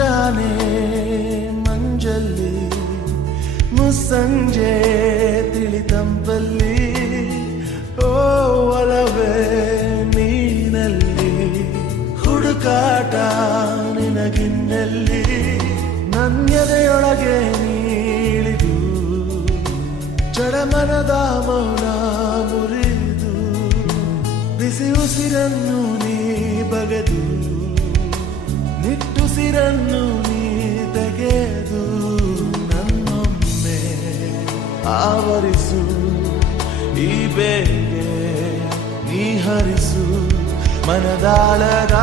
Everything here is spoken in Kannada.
ಮುಂಜಾನೆ ಮಂಜಲ್ಲಿ ಮುಸ್ಸಂಜೆ ತಿಳಿತಂಪಲ್ಲಿ ಓ ಒಲವೇ ನೀನಲ್ಲಿ ಹುಡುಕಾಟ ನಿನಗಿನ್ನಲ್ಲಿ ನನ್ಯದೆಯೊಳಗೆ ನೀಳಿದು ಚಡಮನದ ಮೌನ ಮುರಿದು ಬಿಸಿ ಉಸಿರನ್ನು ನೀ ಬಗೆದು ನಿಟ್ಟುಸಿರನ್ನು ನೀ ತೆಗೆದು ನನ್ನೊಮ್ಮೆ ಆವರಿಸು ಈ ಬೇಗೆ ನೀ ಹರಿಸು ಮನದಾಳದ